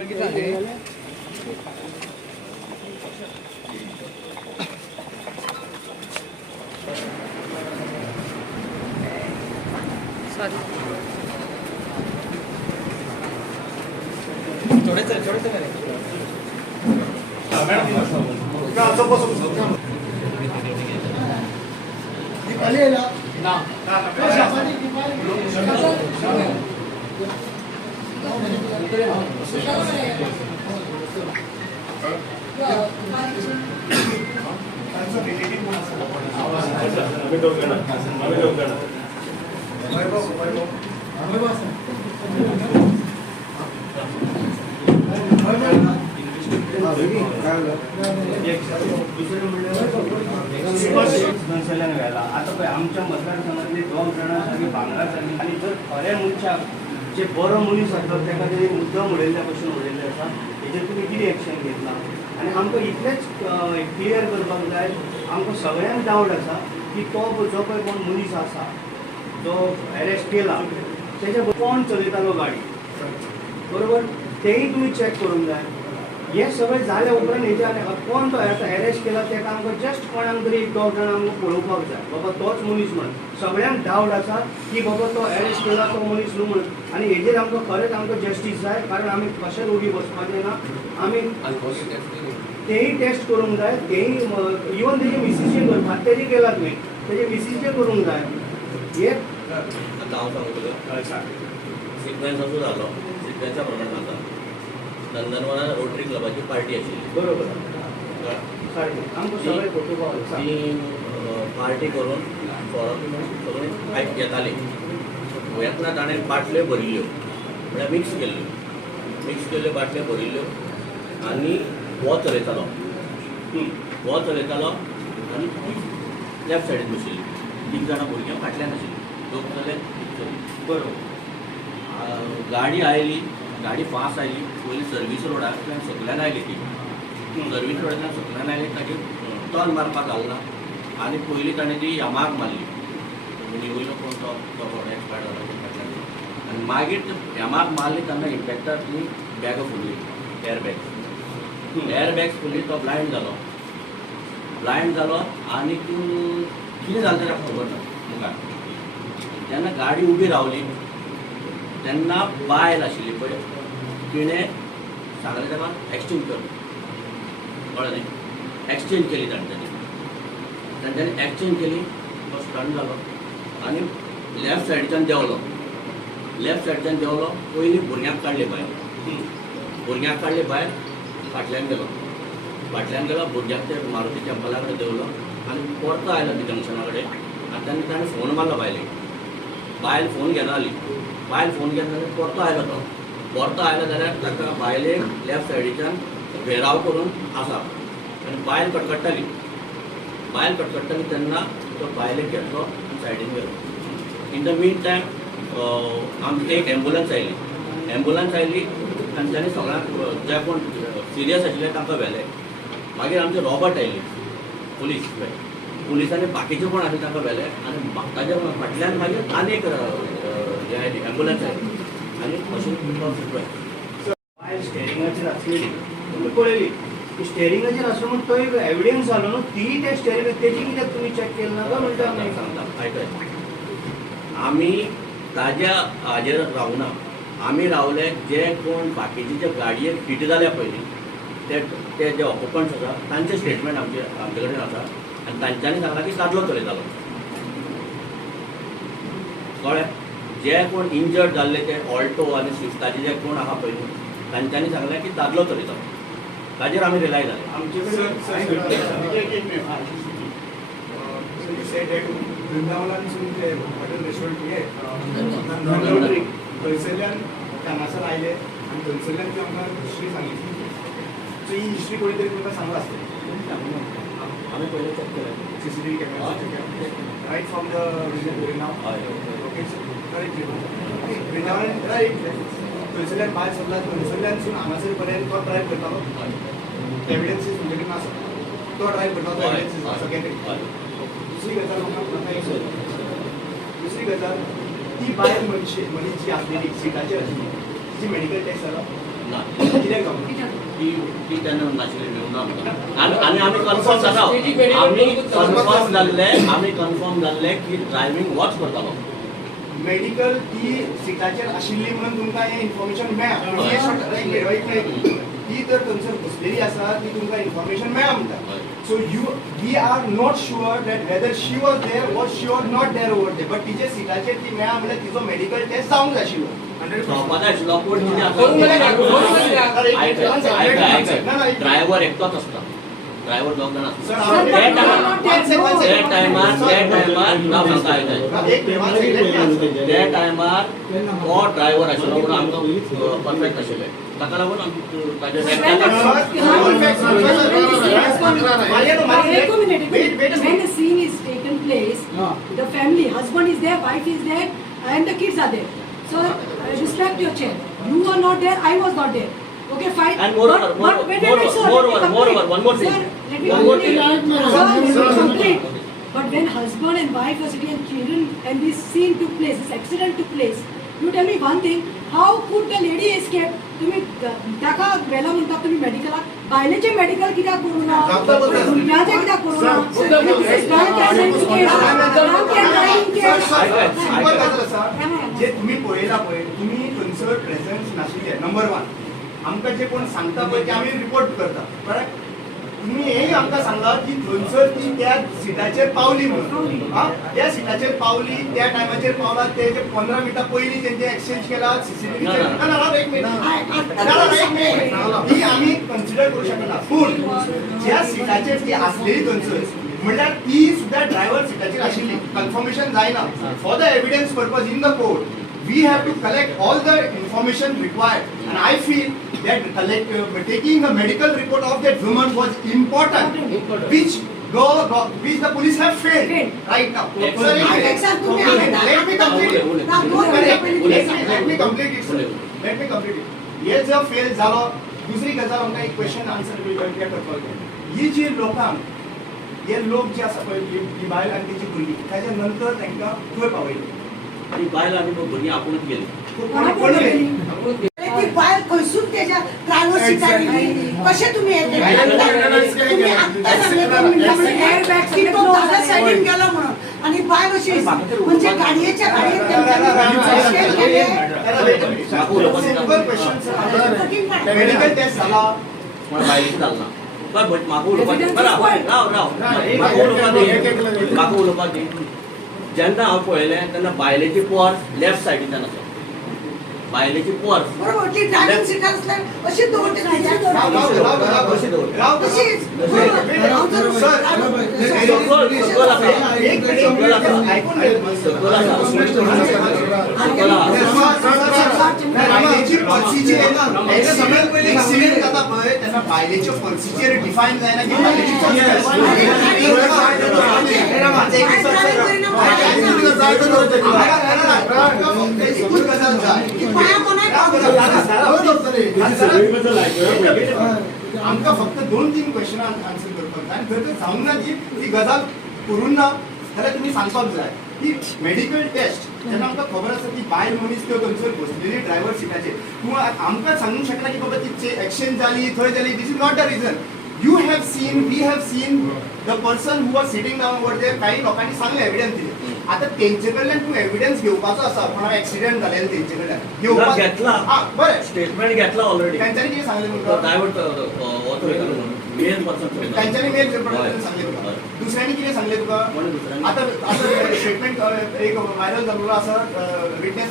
थोडे तर आता आमच्या मतदारसंघातले 2 जणांसारखे भांगरासारखे आणि जर खऱ्या मनशाक जे बरो मनीस आसलो ताका तरी मुद्दम उडयल्ल्या भशेन उडयल्ले आसा हेजेर तुमी कितें एक्शन घेतला आनी आमकां इतलेंच क्लियर करपाक जाय आमकां सगळ्यांक डावट आसा की तो जो पळय कोण मनीस आसा जो अरेस्ट केला तेजे कोण चलयतालो गाडी बरोबर तेंय तुमी चॅक करूंक जाय हे सगळें जाल्या उपरांत हेजे आनी कोण तो अरेस्ट केला तेका आमकां जस्ट कोणाक तरी 2 जाणां आमकां पळोवपाक जाय बाबा तोच मनीस म्हण सगळ्यांक डावट आसा की बाबा तो अरेस्ट केला तो मनीस न्हू म्हण आनी हेजेर आमकां खरेंच आमकां जस्टीस जाय कारण आमी कशेंच उगी बसपाचें ना आमी तेंय टेस्ट करूंक जाय तेंय इवन तेजे मिसीचे करतात तेजे केला तुवें तेजे मिसीचे करूंक जाय हे आतां हांव सांगतलो सिक्वेन्स असो जालो सिक्वेन्सा प्रमाणे जाता नंदनवना रोटरी क्लबाची पार्टी आशिल्ली बरोबर ती पार्टी करून सगळीं येताली येतना ताणें बाटल्यो भरिल्ल्यो म्हळ्यार मिक्स केल्ल्यो बाटल्यो भरिल्ल्यो आनी हो चलयतालो आनी लेफ्ट सायडीन बशिल्ली 3 जाणां भुरग्यां फाटल्यान आशिल्लीं 2 चले 1 चली बरोबर गाडी आयली गाडी फास्ट आयली पयलीं सर्वीस रोडांतल्यान सकल्यान आयली ती सर्वीस रोडांतल्यान सकल्यान आयली ताची टर्न मारपाक घालना आनी पयलीं ताणें ती यमाक मारली म्हणजे वयलो कोण तो एक्सपायर्ड जाला फाटल्यान आनी मागीर यमाक मारली तेन्ना इम्पॅक्टार ती बॅगां फुडली एअरबॅग्स फुडली तो ब्लायंड जालो आनी कितें जालें तें खबर ना मुखार जेन्ना गाडी उबी रावली तेन्ना बायल आशिल्ली पळय तिणें सांगलें तेका एक्सचेंज कर कळ्ळें न्ही एक्सचेंज केली तांच्यांनी एक्सचेंज केली तो स्टंट जालो आनी लेफ्ट सायडीच्यान देंवलो पयलीं भुरग्यांक काडले भायर फाटल्यान गेलो भुरग्याक ते मारुती टेंपला कडेन देंवलो आनी परतो आयलो ती जंक्शना कडेन आनी तेन्ना ताणें फोन मारलो बायल फोन घेना जाली बायल फोन घेतला परतो आयलो जाल्यार ताका बायलेक लेफ्ट सायडीच्यान भेराव करून आसा आनी बायल कटकट्टाली तेन्ना तो बायलेक घेतलो आनी सायडीन गेलो इन द मीन टायम आमची एक एम्बुलन्स आयली तांच्यांनी सगळ्यांक जे कोण सिरियस आशिल्ले तांकां व्हेले मागीर आमचे रॉबर्ट आयली पुलिसांनी बाकीचे कोण आशिल्ले तांकां व्हेले आनी ताच्या फाटल्यान मागीर आनी एक एम्बुलन्स आयली आनी अशें बायल स्टेरिंगाचेर आसलेली तुमी पळयली स्टेरिंगाचेर आसलो म्हण तो एक एविडेन्स जालो न्हू ती ते स्टेरिंग तेजी कित्याक तुमी चॅक केले ना काय म्हणटा आमी सांगता आयकय आमी ताज्या हाजेर रावना आमी रावले जे कोण बाकीचे जे गाडयेक फिट जाल्या पयलीं ते जे ऑक्युपंट्स आसा तांचें स्टेटमेंट आमचे कडेन आसा आनी तांच्यांनी सांगलां की दादलो चलयतालो कळ्ळें जे कोण इंजर्ड जाल्ले ते ऑल्टो आनी स्विफ्टाचे जे कोण आहा पळय तांच्यांनी सांगलें की दादलो चलयतालो ताजेर आमी रिलाय जाले आमचे वृंदावनासून ते हॉटेल रेस्टॉरंट थंयसरल्यान कानासार आयले आनी थंयसरल्यान ती आमकां हिस्ट्री सांगितली सो ही हिस्ट्री कोणी तरी तुमकां सांगला आसतली आमी पयलीं चॅक केलें CCTV camera right from the okay Vrindavan right थंयसरल्यान भायर सरला थंयसरल्यानसून हांगासर पर्यंत तो ड्रायव्ह करतालो एविडन्सीस म्हणजे कितें आसा तो ड्रायव्ह करतालो एविडन्सीस सगळ्यांक दुसरी गजाल ती बायल मनीस जी आसलेली सिटाचेर आशिल्ली तिची मेडिकल टेस्ट जालो ना कितें जावं ती त्यांना नाशिल्ली मेळूंक ना म्हणटा आनी आमी कन्फर्म जाता आमी कन्फर्म जाल्ले की ड्रायव्हिंग वॉच करतालो मेडिकल ती सिटाचेर आशिल्ली म्हणून तुमकां हें इन्फॉर्मेशन मेळ्ळा ती तर थंयसर बसलेली आसा ती तुमकां इन्फॉर्मेशन मेळ्ळा म्हणटा so we are not sure that whether she was there was she was not there over there but तिचे सिटाचेर ती मेळ्ळा म्हणल्यार तिचो मेडिकल टेस्ट जावंक जाय आशिल्लो ड्रायव्हर एकटोच असता ड्रायव्हर दोग जाण आसता त्या टायमार तो ड्रायव्हर आशिल्लो म्हणून आमकां परफेक्ट आशिल्ले ताका लागून When the scene is taken place, the family, husband is there, wife is there, and the kids are there. So respect your chair. You are not there, I was not there. Okay, fine. And moreover, one more thing. Sir, let me complete. Sir, let me complete. But when husband and wife are sitting and children and this scene took place, this accident took place, you tell me one thing, how could the lady escape? तुम्ही ताका वेला म्हणटा तुम्ही मेडिकलाक बायलेचे medical कित्याक करू ना भुरग्याचे कित्याक करू ना जे तुम्ही पळयला पळय तुम्ही थंयसर प्रेझेंट नाशिल्ले नंबर 1 आमकां जे कोण सांगता पळय ते आमी रिपोर्ट करता करेक्ट तुम्ही हेय आमकां सांगा की थंयसर ती त्या सिटाचेर पावली म्हणून त्या सिटाचेर पावली त्या टायमाचेर पावला तेजे 15 मिनटां पयलीं तेंचे एक्सचेंज केला सीसीटीव्हीचेर एक मिनिट ही आमी कन्सिडर करूं शकना पूण ज्या सिटाचेर ती आसलेली थंयसर म्हणल्यार ती सुद्धा ड्रायव्हर सिटाचेर आशिल्ली कन्फर्मेशन जायना for the evidence purpose in the court we have to collect all the information required and I feel that taking the medical report of that woman was important which the police have failed right now sir let me complete it हे जर fail झालो दुसरी गजाल आमकां एक question answer करपाक जाय ही जी लोकांक हे लोक जे आसा पळय ही बायल आनी तेची भुरगीं ताच्या नंतर तांकां थंय पावयली आणि बायल आनी भुरगीं आपुणूच गेली ती बायल खंयसून तेच्या ड्रायव्हर सिटार गेली कशें तुम्ही हे तुम्ही आत्तां सांगले की तो दादा सायडीन गेलो म्हणून आणि बायल अशी म्हणजे गाडयेच्या गाडयेत मेडिकल टेस्ट जाला पण बायलेची जालना पण म्हाका उलोवपाक दी जेन्ना हांव पळयलें तेन्ना बायलेची पर्स लेफ्ट सायडीच्यान आसा बायलेची पर्स बरोबर ती ड्रायव्हिंग सिटार आसल्यार अशी दवरते बायलेच्यो पर्सीचेर डिफायन जायना की आमकां फक्त 2-3 क्वेश्चन आन्सर करपाक जाय जर तर जावंक ना ती गजाल करून ना जाल्यार तुमी सांगपाक जाय की मेडिकल टेस्ट जेन्ना आमकां खबर आसा की बायल मनीस त्यो थंयसर बसलेली ड्रायव्हर सिटाचेर तूं आमकां सांगूंक शकना की बाबा ती एक्सचेंज जाली थंय जाली this is not the reason you have seen we have seen the person who was sitting down over there काही लोकांनी सांगले एविडन्स दिले आता तेंचे कडल्यान तूं एविडन्स घेवपाचो आसा कोणाक एक्सिडेंट जालेलो तेंचे कडल्यान घेवपाक घेतला बरें स्टेटमेंट घेतला ऑलरेडी तेंच्यांनी कितें सांगलें तुमकां ड्रायव्हर मेल पर्सन तेंच्यांनी मेल करपाक सांगलें तुका दुसऱ्यांनी कितें सांगलें तुका आता स्टेटमेंट एक व्हायरल जाल्लो आसा विटनेस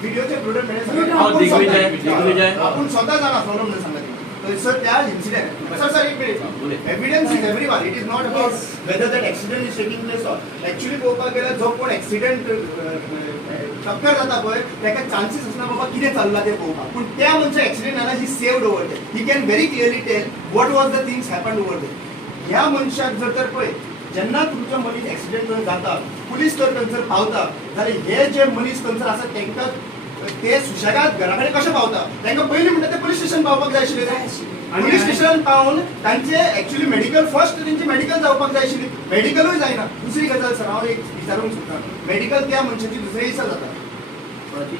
व्हिडिओचे प्रोडक्ट आपण स्वतः जाणा प्रॉब्लेम म्हणून सांगता सर त्या इन्सिडेंट सर एक minute evidence is everyone it is not about whether that accident is taking place or actually पळोवपाक गेल्यार जो कोण एक्सिडेंट टक्कर जाता पळय ताका चान्सीस आसना बाबा कितें चल्लां तें पळोवपाक पूण त्या मनशा एक्सिडेंट जाला he saved over there he can very clearly tell what was the things happened over there ह्या मनशाक जर तर पळय जेन्ना तुमचो मनीस एक्सिडेंट जाता पुलीस तर थंयसर पावता जाल्यार हे जे मनीस थंयसर आसा तांकां ते सुशेगाद घरा कडेन कशें पावता तांकां पयलीं म्हणटा ते पुलीस स्टेशन पावपाक जाय आशिल्लें पुलीस स्टेशन पावन तांचे एक्चुअली मेडिकल फर्स्ट तेंची मेडिकल जावपाक जाय आशिल्ली मेडिकलूय जायना दुसरी गजाल सर हांव एक विचारूंक सोदतां मेडिकल त्या मनशाची दुसऱ्या दिसा जाता कोणाची?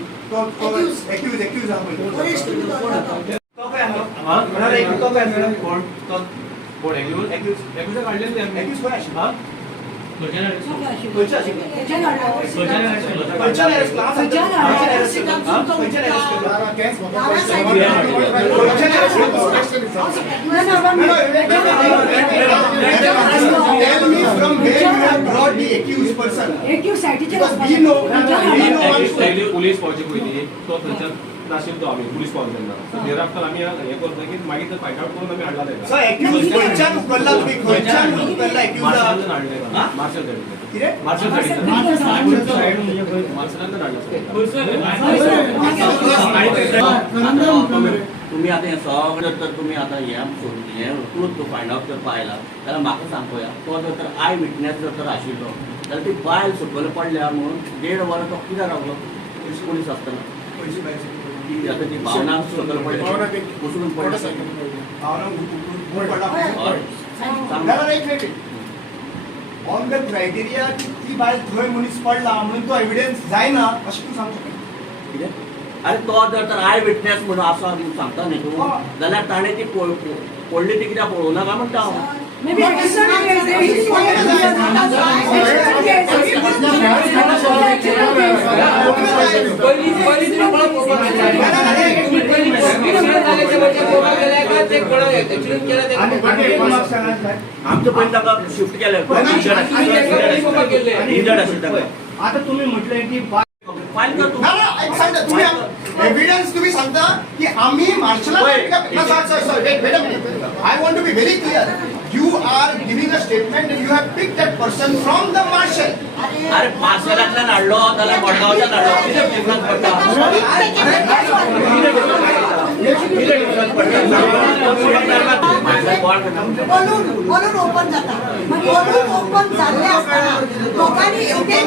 एक्यूज हा पहिले. वरिष्ठ तुम्ही दोन होता. तो काय हा? म्हणाला एक तो काय झालं? कोण? कोण accused? एक्यूज काढलेली आम्ही. एक्यूज कोण अशी? हा? खंयच्या खंयच्या गाडीवर? खंयच्या arrest ला? हा, खंयच्या खंयच्या गाडीवर? arrest केलं? हा? खंयच्या arrest केलं? डाव्या side FBI ला. खंयच्या arrest केलं? Tell me from where you have brought the accused person. AQ सायटीचेर Because वचपाचें. we know- खंयच्या we know- गाडीवर? एक्चुअली पुलीस पावचे पयलीं तो थंयच्यान नाशिल्लो आमी पुलीस पावले तेन्ना सो देर आफ्टर आमी हें करतकीर मागीर ते फायंड आउट करून आमी हाडला तेका So, accused खंयच्यान उखल्ला तुम्ही? खंयच्यान उखल्ला accused? मार्शलांतल्यान हाडले हा? मार्शल कितें? मार्शल मार्शल मार्शलांतल्यान तुम्ही आता हे सगळं तर तुम्ही आता हे ट्रूथ फायंड आउट जर पाहिला जाल्यार म्हाका सांग पळया तो जर तर आय विटनेस जर तर आशिल्लो जाल्यार ती बायल सकयल पडल्या म्हणून 1.5 वरां तो कित्याक रावलो पुलीस आसतना पैसे पाहिजे. ती आता ती भावना सकयल पडल्या उसळून पडल्या भावना उठून पडला. हय. सांग. जाल्यार एक मिनिट. ऑन द क्रायटेरिया की ती बायल थंय मनीस पडला म्हणून तो एविडन्स जायना अशें तूं सांगू शकता. कितें? अरे तो जर तर आय विटनेस म्हणून आसा म्हणून सांगता न्ही तूं जाल्यार ताणें ती पडली ती कित्याक पळोवं नाका म्हणटा हांव Maybe accident case. आणि बाकी कोण असणार काय? आमच्या पयलीं ताका शिफ्ट केलें इंजर्ड आशिल्लें ताका आता तुम्ही म्हटलंय की फायल कर तूं ना ना एक सांगता तुम्ही एव्हिडन्स तुम्ही सांगता की आम्ही marshal I want to be very clear you are giving a statement you have pick that person from the marshal अरे मार्शलांतल्यान हाडलो जाल्यार मडगांवच्यान हाडलो कितें डिफरन्स बलून ओपन जाता बलून ओपन झाले असताना लोकांनी एवढे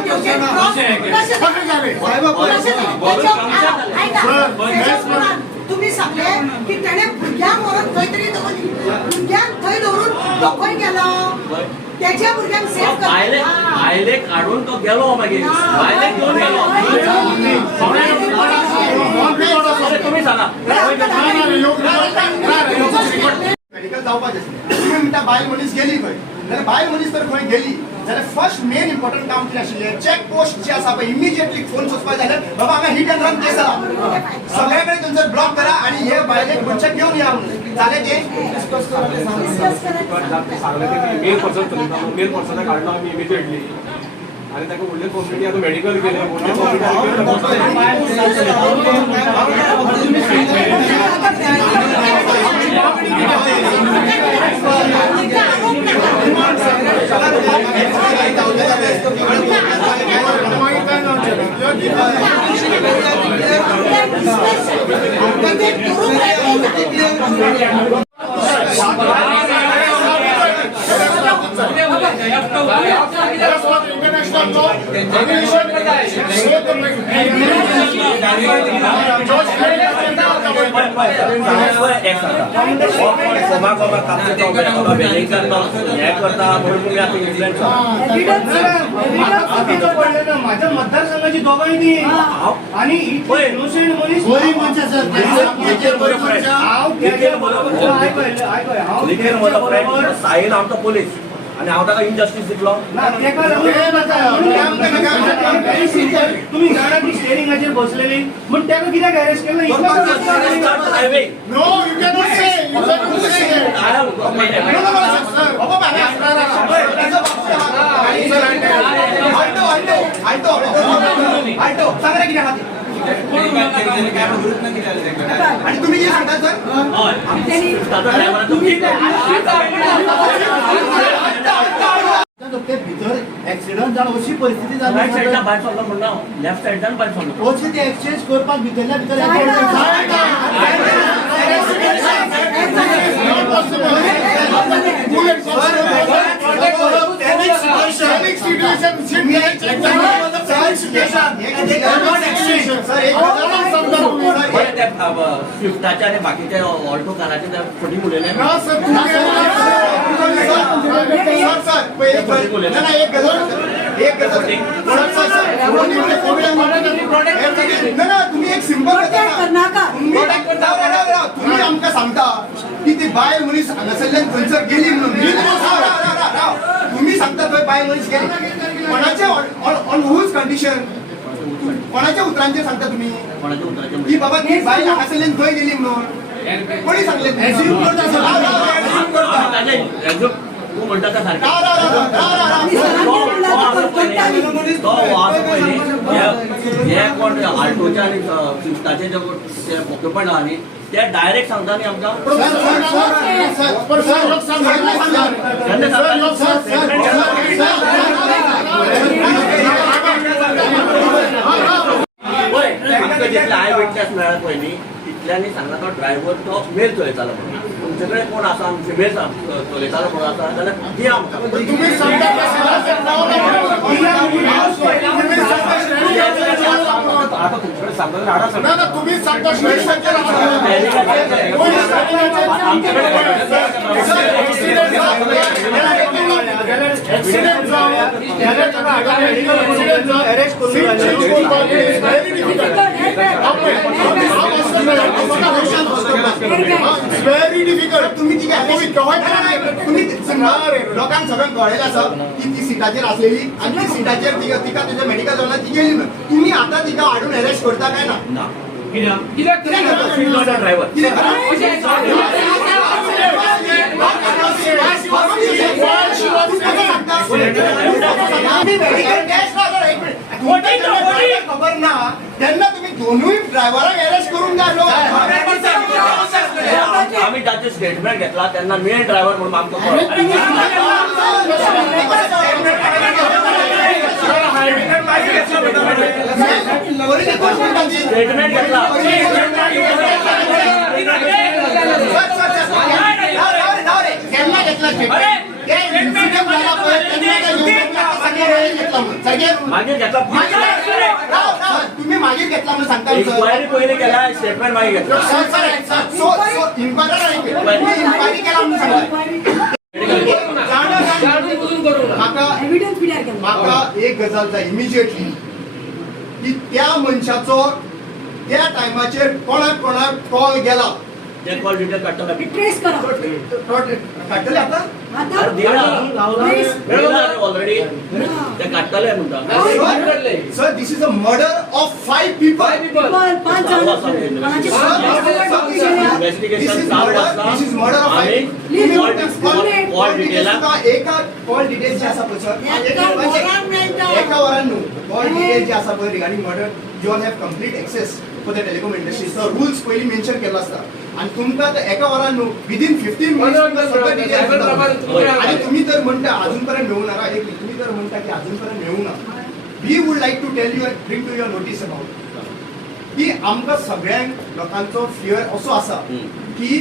तुम्ही सांगले की त्याने भुरग्यांक व्हरून खंय तरी भुरग्यांक थंय दवरून तो खंय गेलो त्याच्या भुरग्यांक सेफ भायले काडून तो गेलो मागीर भायले घेवन गेलो तुम्ही सांगा मेडिकल जावपाचें तुम्ही म्हणटा बायल मनीस गेली खंय जाल्यार बायल मनीस तर खंय गेली जाल्यार फर्स्ट मेन इम्पॉर्टंट काम कितें आशिल्लें चॅक पोस्ट जे आसा पळय इमिजिएटली फोन सोंसपाक जाल्यार बाबा हांगा हीट एंड रन केस जाला सगळे कडेन थंयसर ब्लॉक करा आनी हे बायलेक मनशाक घेवन या म्हणून जालें तें डिस्कस सांगलें की मेल पर्सनाक हाडलो आमी इमिजिएटली आनी ताका व्हडले कॉम्युनिटी आतां मेडिकल केलें माझ्या मतदारसंघाची दोघांनी आणि इनोसेंट मनीस साहिल आमचो पोलीस आणि हांव ताका इनजस्टीस दितलो तुम्ही जाणा की स्टेरिंगाचेर बसलेली म्हण ताका कित्याक अरेस्ट केलं highway no you can not say you can not say आणि तुम्ही जे सांगता सर ते भितर ऍक्सिडंट जालो अशी परिस्थिती राईट जाली सायडला भायर सरलो म्हणना लेफ्ट सायडल्यान भायर सरलो अशी ते एक्सचेंज करपाक भितरल्या भितर स्विफ्टाचे आणि बाकीचे ऑल्टो काराचे फटींग उडयले सर एक ना तुम्ही एक सिंपल तुम्ही आमकां सांगता की ती बायल मनीस हांगासरल्यान थंयसर गेली म्हणून तुम्ही सांगता थंय बायल मनीस गेली कोणाचे ऑन हुज कंडिशन कोणाच्या उतरांचेर सांगता तुम्ही कोणाच्या उतराच्या की बाबा ती बायल हांगासरल्यान थंय गेली म्हणून कोणी सांगले तू म्हणता त्या सारखं हे कोण आल्टोच्या आणि स्विफ्टाचे जे ऑक्युपंट आहा न्ही ते डायरेक्ट सांगता न्ही आमकां आमकां जितले आय विटनेस मेळ्ळ्यात पळय न्ही तितल्यांनी सांगला तो ड्रायव्हर तो मेल चलयतालो म्हणून तुमचे कडेन कोण आसा आमचे मेल चलयतालो म्हणून आसा जाल्यार दिया आमकां आता तुमच्याकडे सांगता हाडा सर तुम्ही सांगता अरेस्ट व्हेरी डिफिकल्ट तुम्ही ती लोकांक सगळ्यांक कळलेलं आसा की ती सिटाचेर आसलेली आणि ती सिटाचेर तिका त्याच्या मेडिकल जावना ती गेली म्हणून तुम्ही आता तिका हाडून अरेस्ट करता काय ना ड्रायव्हर खबर ना त्यांना तुम्ही दोन्ही ड्रायव्हरांक अरेस्ट करून घालो आम्ही त्याचे स्टेटमेंट घेतला त्यांना मेन ड्रायव्हर म्हणून आमकां स्टेटमेंट घेतला केन्ना घेतला मागीर घेतला तुम्ही मागीर घेतला म्हणून सांगता इन्क्वायरी पयलीं केला स्टेटमेंट मागीर घेतला इन्क्वायरी केला म्हणून सांगता म्हाका एक गजाल जाय इमिजिएटली की त्या मनशाचो त्या टायमाचेर कोणाक कॉल गेला ते कॉल डिटेल काडटलो ट्रेस करा काडटले आता ऑलरेडी ते काडटले म्हणटा sir this is a murder of 5 people पाच जण investigation this is murder of 5 call detail एका कॉल डिटेल जे आसा पळय सर एका वरान न्हू कॉल डिटेल जे आसा पळय regarding murder you all have complete access for the telecom industry sir rules पयलीं मेन्शन केलो आसता आणि तुमकां तर एका वरान न्हू विदिन 15 मिनिट्स सगळं डिटेल आणि तुम्ही तर म्हणता अजून पर्यंत मेळूं ना एक तुम्ही तर म्हणता की अजून पर्यंत मेळूं ना we would like to tell you bring to your notice about की आमकां सगळ्यांक लोकांचो फियर असो आसा की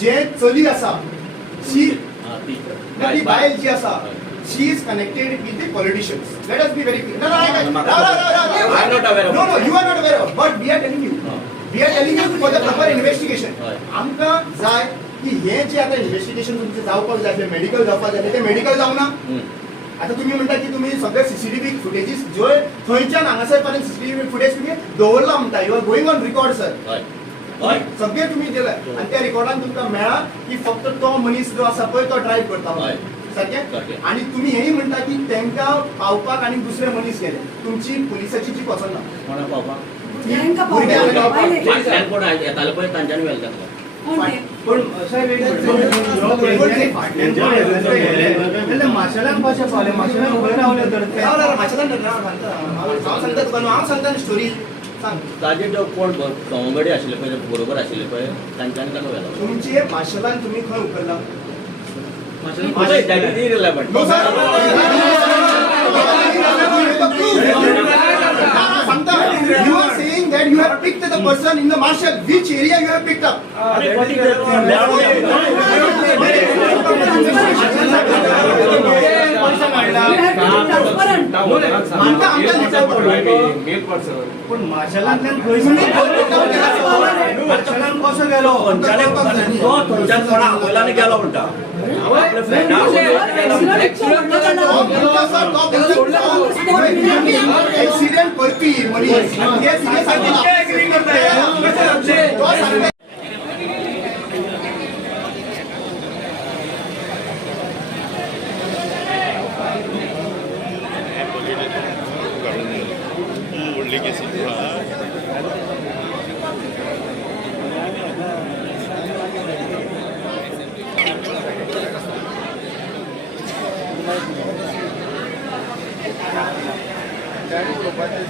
जे चली आसा शी ती बायल जी आसा she is connected with the politicians. Let us be very clear. No, I am not aware of. No, you are not aware of. But we are telling you. We are telling you for the proper investigation. आमकां जाय की हे जे आता investigation तुमचे जावपाक जाय medical जावपाक जाय ते मेडिकल जावना आता तुम्ही म्हणता की तुम्ही सगळे सीसीटीव्ही फुटेजीस जो थंयच्यान हांगासर पर्यंत सीसीटीव्ही फुटेज तुम्ही दवरला म्हणटा you are going on record sir सगळे तुम्ही दिले आणि त्या रिकॉर्डान तुमकां मेळा की फक्त तो मनीस जो आसा पळय तो ड्रायव्ह करता सारकें आणि तुम्ही हेही म्हणता की तांकां पावपाक आणि दुसरे मनीस गेले तुमची पुलिसाची जी पसंत ना कोणाक पावपाक फाटल्यान कोण येताले पळय तांच्यानी वेल घातला पण माशेलांक कशें पावले माशेलांक खंय रावले तर हांव सांगता तुका हांव सांगता स्टोरी सांग ताजे जो कोण सवंगडी आशिल्ले पळय बरोबर आशिल्ले पळय तांच्यानी ताका वेलो तुमचे माशेलांक तुम्ही खंय उखल्ला You are saying that you have picked the person in the marshal. Which area you have picked up? पण माशेलांतल्यान माशेलांक कसो गेलो थंयच्यान कोणा आपयलांनी गेलो म्हणटा आपल्या फ्रेंडावर ऍक्सिडेंट करपी मनीस आणि ते तिने सांगला. व्हडली केसी डॅडी उलोवपाचें